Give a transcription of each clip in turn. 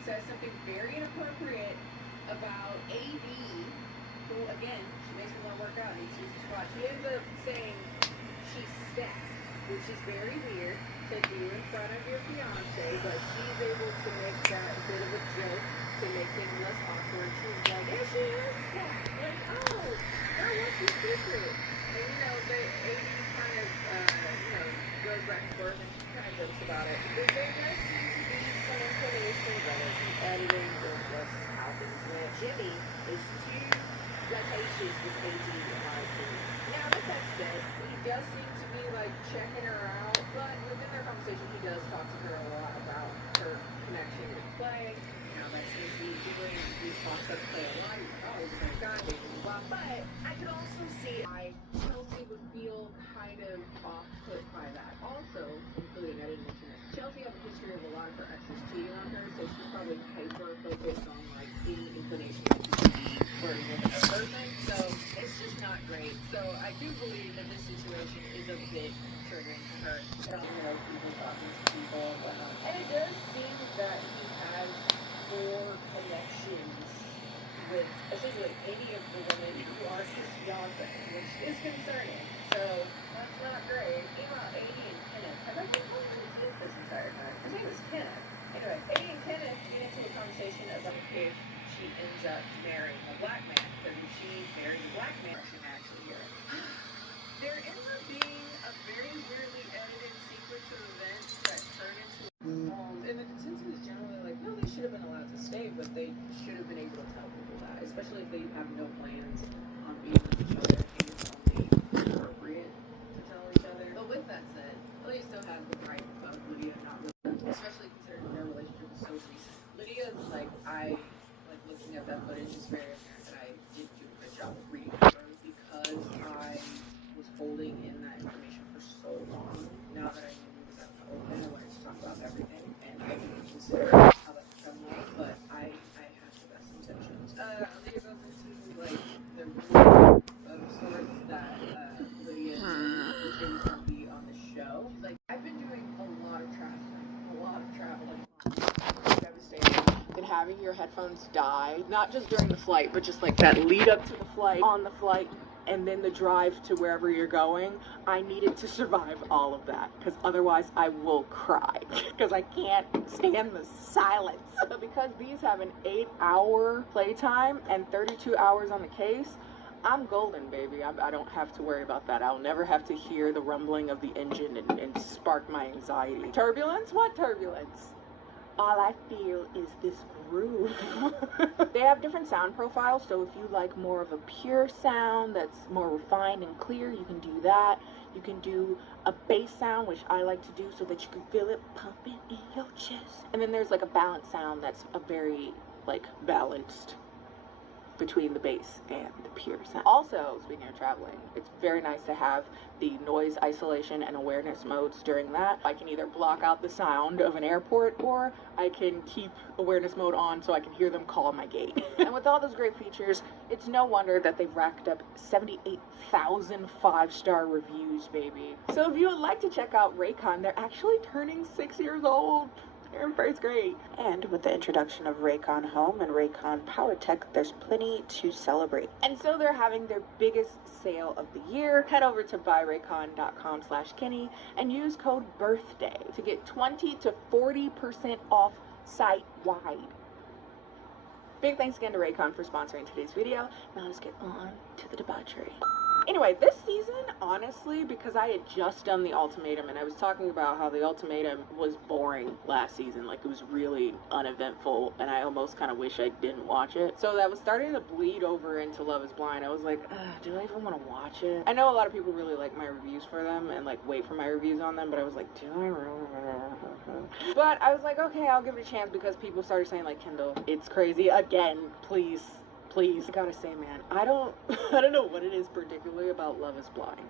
Says something very inappropriate about AD, who again, she makes me want to work out. She squats. She ends up saying she's stacked, which is very weird to do in front of your fiance, but she's able to make that a bit of a joke to make things less awkward. She's like, yeah, she is stacked. Like, oh, girl, what's your secret? And the AD kind of, goes back and forth and she kind of jokes about it. Because there does seem to be some inclination, whether it be editing or just how things went. Jimmy is too flirtatious with AD, in my opinion. Now, with that said, he does seem to be, checking her out, but within their conversation, he does talk to her a lot about her connection with play. Now, that seems to be doing these talks that play a lot. Oh, he's a guy, blah, blah. But I could also see why Chelsea would feel kind of off-put by that. Also, including, I didn't mention it, Chelsea has a history of a lot of her exes cheating on her, so she's probably hyper-focused on, any inclination to be flirting with another person. So, it's just not great. So, I do believe that this situation is a bit triggering to her. People talking to people and whatnot. And it does seem that he has more connections with essentially any of the women who are his fiance, which is concerning. So that's not great. Meanwhile, Amy and Kenneth, have I been calling him Kenneth this entire time? His name is Kenneth. Anyway, Amy and Kenneth get into a conversation about if she ends up marrying a black man, because if she marries a black man, she can actually hear it. There ends up being a very weirdly edited sequence of events that turn into and the consensus is generally like, no, they should have been allowed to stay, but they should have been able to tell people that, especially if they have no plans on being with each other. I think it's only appropriate to tell each other. But with that said, Lydia still has the right of Lydia not really, especially considering their relationship is so recent. Lydia's looking at that footage, it's very apparent that I didn't do a good job of reading the story because I was holding in that information for so long. Now that I knew it was out in the open, I wanted to talk about everything, and I didn't consider how that could come out, but I had the best intentions. Lydia goes into the room of sorts that Lydia was going to be on the show. She's like, I've been doing a lot of traveling. Devastating than having your headphones die, not just during the flight, but just that lead up to the flight, on the flight, and then the drive to wherever you're going. I needed to survive all of that, because otherwise I will cry, because I can't stand the silence. But because these have an 8-hour playtime and 32 hours on the case, I'm golden, baby. I don't have to worry about that. I'll never have to hear the rumbling of the engine and spark my anxiety. Turbulence? What turbulence? All I feel is this groove. They have different sound profiles, so if you like more of a pure sound that's more refined and clear, you can do that. You can do a bass sound, which I like to do so that you can feel it pumping in your chest. And then there's a balanced sound that's a very balanced between the bass and the pure sound. Also, speaking of traveling, it's very nice to have the noise isolation and awareness modes during that. I can either block out the sound of an airport, or I can keep awareness mode on so I can hear them call my gate. And with all those great features, it's no wonder that they've racked up 78,000 5-star reviews, baby. So if you would like to check out Raycon, they're actually turning 6 years old. They're in first grade. And with the introduction of Raycon Home and Raycon Power Tech, there's plenty to celebrate. And so they're having their biggest sale of the year. Head over to buyraycon.com/Kenny and use code BIRTHDAY to get 20 to 40% off site-wide. Big thanks again to Raycon for sponsoring today's video. Now let's get on to the debauchery. Anyway, this season, honestly, because I had just done the ultimatum, and I was talking about how the ultimatum was boring last season, like it was really uneventful, and I almost kind of wish I didn't watch it. So that was starting to bleed over into Love is Blind. I was like, do I even want to watch it? I know a lot of people really like my reviews for them and like wait for my reviews on them, but I was like, do I really? But I was like, okay, I'll give it a chance, because people started saying like, Kendall, it's crazy again, please. I gotta say, man, I don't know what it is particularly about Love is Blind,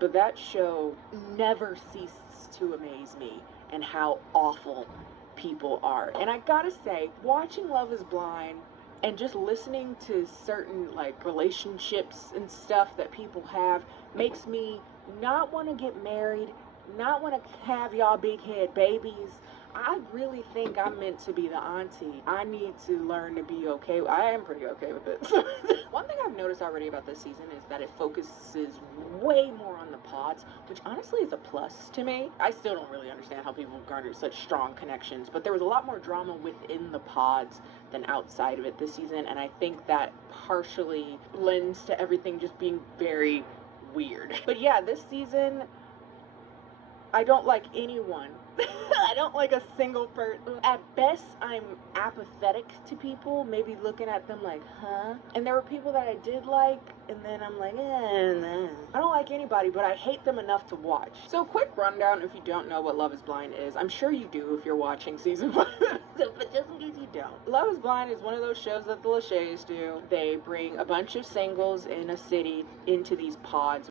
but that show never ceases to amaze me and how awful people are. And I gotta say, watching Love is Blind and just listening to certain like relationships and stuff that people have makes me not want to get married, not want to have y'all big head babies. I really think I'm meant to be the auntie. I need to learn to be okay. I am pretty okay with it. One thing I've noticed already about this season is that it focuses way more on the pods, which honestly is a plus to me. I still don't really understand how people garnered such strong connections, but there was a lot more drama within the pods than outside of it this season, and I think that partially lends to everything just being very weird. But yeah, this season, I don't like anyone. I don't like a single person. At best, I'm apathetic to people, maybe looking at them like, huh? And there were people that I did like, and then I'm like, nah. I don't like anybody, but I hate them enough to watch. So quick rundown if you don't know what Love is Blind is. I'm sure you do if you're watching season 5, but just in case you don't. Love is Blind is one of those shows that the Lachey's do. They bring a bunch of singles in a city into these pods